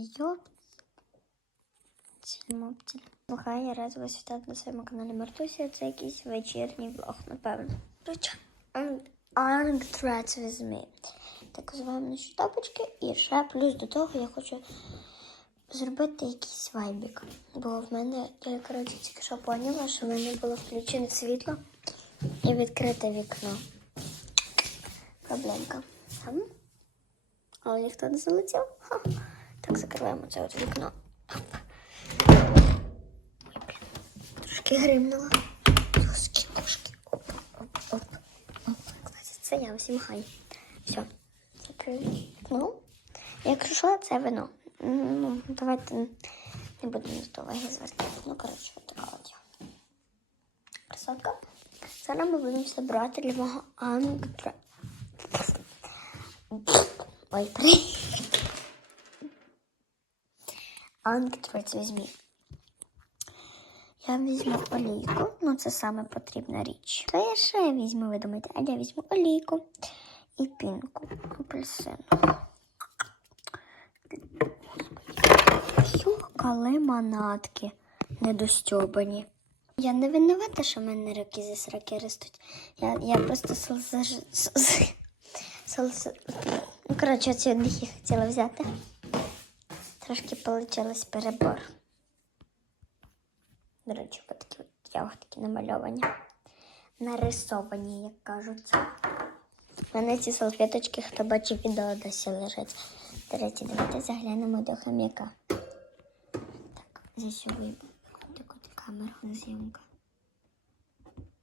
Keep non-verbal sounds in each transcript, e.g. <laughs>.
Йоп. Цільмоптіль. Слухай, я рада вас вітати на своєму каналі Мартусі. Це якийсь вечірній влог, напевно. Коротше, Ang Threads with me. Так зваємо наші топочки. І ще плюс до того я хочу зробити якийсь вайбік. Бо в мене, я коротше тільки що поняла, що в мене було включене світло і відкрите вікно. Проблемка. Але ніхто не залетів. Ха. Так, закриваємо це от вікно. Трошки гримнула. Трошки, трошки. Оп, оп, оп. Кстати, це я всім хай. Все. Закрили вікно. Якщо що, це вино. Ну, давайте не будемо з уваги звертати. Ну, коротше, от така от я. Красотка. Зараз ми будемо все брати для мого ангтра. Ой, при. Ангтрець візьмі. Я візьму олійку, ну це саме потрібна річ. То я ще візьму, ви думаєте, а я візьму олійку і пінку апельсину. Юха, лимонадки недостьобані. Я не винувата, що в мене руки зі сраки ростуть. Я, я просто салзаж... Салс... Ну, коротше, оці я хотіла взяти. Трошки получилось перебор. До речі, такі ягодки намальовані. Нарисовані, як кажуть. У мене ці салфеточки, хто бачив відео, досі лежать. До речі, давайте заглянемо до хом'яка. Так, засюбуємо таку камеру на.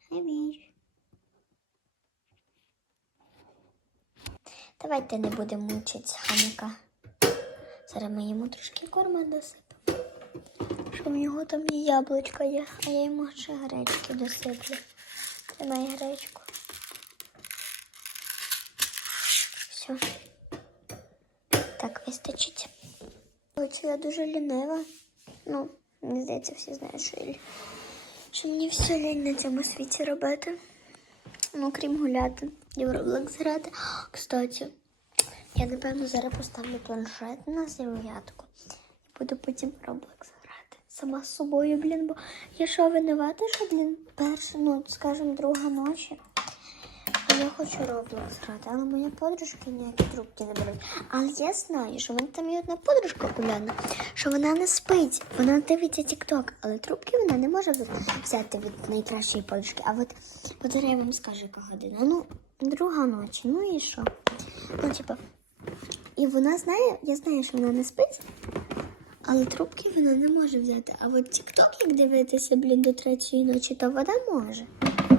Привіт. Давайте не будемо мучити хомяка. Зараз ми йому трошки корма досипемо. Що в нього там і яблучко є, а я йому ще гречки досиплю. Тримай гречку. Все. Так, вистачить. Оце я дуже лінива. Ну, мені здається, всі знають, що, я що мені все лінь на цьому світі робити. Ну, крім гуляти і в Roblox грати. Кстати, я напевно зараз поставлю планшет на зарядку і буду потім Roblox грати. Сама з собою, блін, бо я що винувата, що, блін, перша, ну, скажімо, друга ночі. А я хочу Roblox грати, але моя подружка ніякі трубки не беруть. Але я знаю, що в мене там є одна подружка Уляна, що вона не спить, вона дивиться TikTok, але трубки вона не може взяти від найкращої подружки. А от, от я вам скажу, яка година. Ну, друга ночі, ну і що? Ну, типу, і вона знає, я знаю, що вона не спить, але трубки вона не може взяти. А от TikTok, як дивитися, блін, до третьої ночі, то вона може.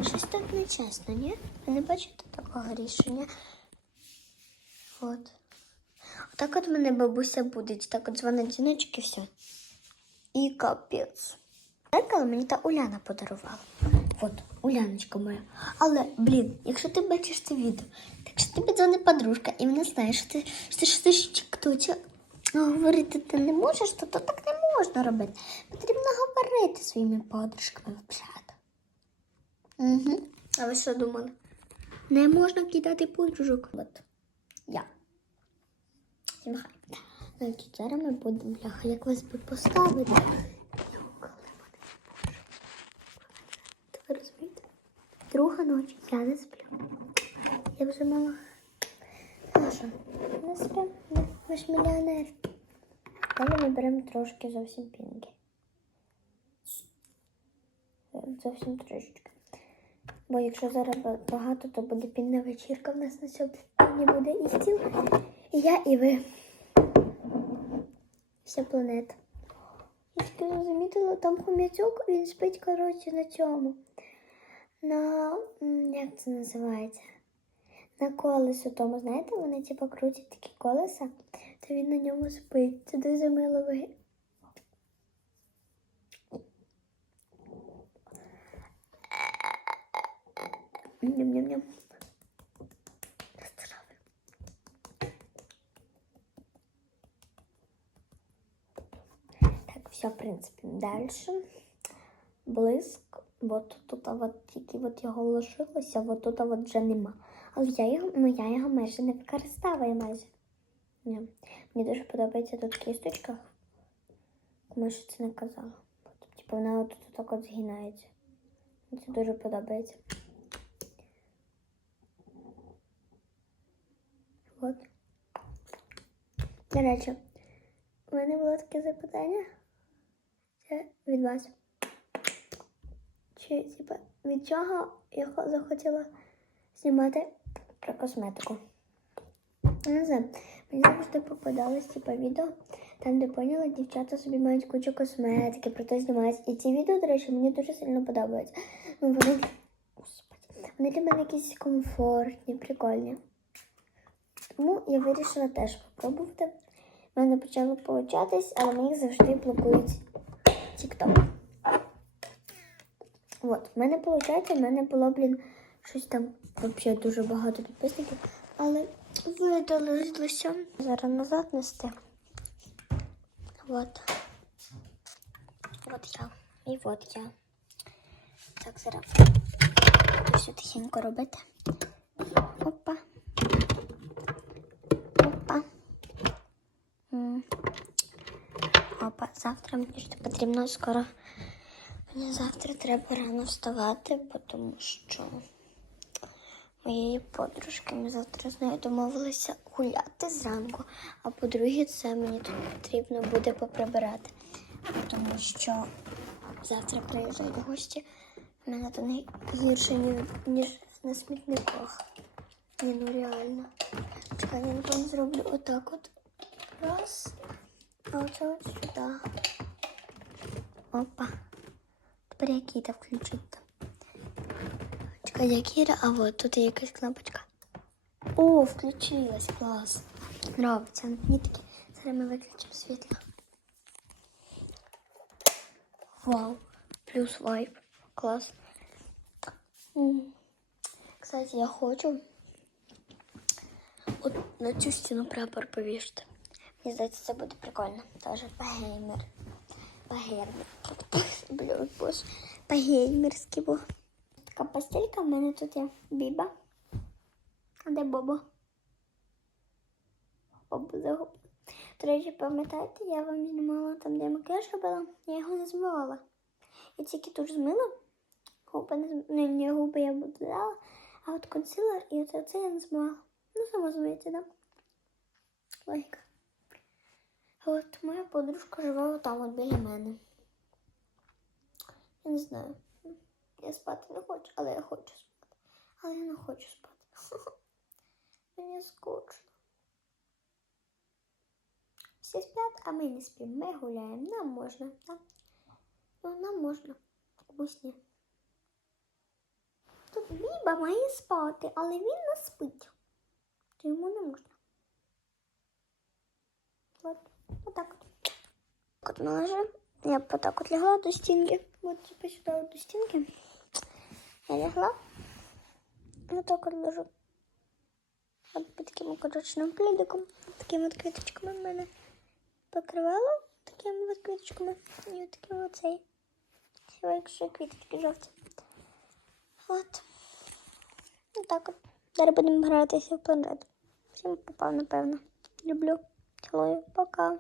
Щось так нечесно, ні? Ви не бачите такого рішення? От. Отак от мене бабуся будить, так от дзвонить дзвіночки, все. І капець. Зеркало мені та Уляна подарувала. От, Уляночка моя. Але, блін, якщо ти бачиш це відео, так що тобі дзвонить подружка, і вона знає, що ти що ти, що ти тіктоці говорити ти не можеш, то, то так не можна робити. Потрібно говорити своїми подружками взагалі. Угу. А ви що думали? Не можна кидати подружок. От. Я. Всім хай. Значить, зараз ми будемо бляха, як вас би поставити. Я коли мене Ви розумієте? Друга ночі, я не сплю. Я вже мала. Що, не сплю, ми- ж мільйонер. Далі ми беремо трошки зовсім пінки. Зовсім трошечки. Бо якщо зараз багато, то буде пінна вечірка в нас на сьогодні буде і стіл, і я, і ви. Вся планета. Я тільки замітила, там хом'ячок, він спить, коротше, на цьому. На як це називається? На колесу тому, знаєте, вони типу крутять такі колеса, то він на ньому спить. Це дуже мило виглядає. Ням-ням-ням. Так, все, в принципі, далі. Блиск. От тут от тільки от його лишилося, от тут от вже нема. Але я його, ну, я його майже не використовую майже. Ні. Мені дуже подобається тут кісточка. Тому що це не казала. Типу вона от тут так от згинається. Мені це дуже подобається. От. До речі, у мене було таке запитання. Це від вас. Чи, типа, від чого я захотіла знімати про косметику? Не знаю. Мені завжди попадалось типа відео, там, де поняла, дівчата собі мають кучу косметики, про те знімають. І ці відео, до речі, мені дуже сильно подобаються. Ну, вони, вони для мене якісь комфортні, прикольні. Тому я вирішила теж спробувати. У мене почало получатись, але мені завжди блокують TikTok. От, в мене виходить, в мене було, блін, щось там взагалі дуже багато підписників, але видалилося. Зараз назад нести. От. От я. І от я. Так, зараз буду все тихенько робити. Опа. Опа. М. Опа, завтра мені потрібно скоро. Мені завтра треба рано вставати, тому що моєї подружки ми завтра з нею домовилися гуляти зранку, а по-друге, це мені тут потрібно буде поприбирати, тому що завтра приїжджають гості. У мене не гірше, ніж на смітниках. Ні, ну реально. Чекай, я напевно зроблю отак от. Раз. А оце от сюди. Опа. Тепер як Кіта включить. Чекай, як Кіра, а от тут є якась кнопочка. О, включилась, клас. Нравиться. Мені таке. Зараз ми виключимо світло. Вау. Плюс вайп. Клас. Кстати, я хочу от на цю стіну прапор повішати. Мені здається, це буде прикольно. Теж погеймер. По-геймерськи бо. Така постелька в мене тут є Біба. А де Бобо? Бобо загуб. До речі, пам'ятаєте, я вам знімала там, де макіяж робила, я його не змивала. Я тільки тут змила. Губи не зм... ну, не губи я буду дала, а от консилер і оце, оце я не змила. Ну, само змиється, да? Логіка. От моя подружка живе отам от біля мене. Я не знаю. Я спати не хочу, але я хочу спати. Але я не хочу спати. <laughs> Мені скучно. Всі сплять, а ми не спимо. Ми гуляємо. Нам можна, так? Ну, нам можна. Комусь ні. Тут Біба має спати, але він не спить. То йому не можна. От, отак от. Так от ми. Я б отак от лягла до стінки. От типу сюди от до стінки. Я лягла. І отак от лежу. От під таким коротшним плідиком. Такими от квіточками в мене покривало. Такими от квіточками. І от таким оцей. Хіба якщо квіточки жовті. От. Отак от. Зараз будемо гратися в планшет. Всім попав, напевно. Люблю. Цілую. Пока.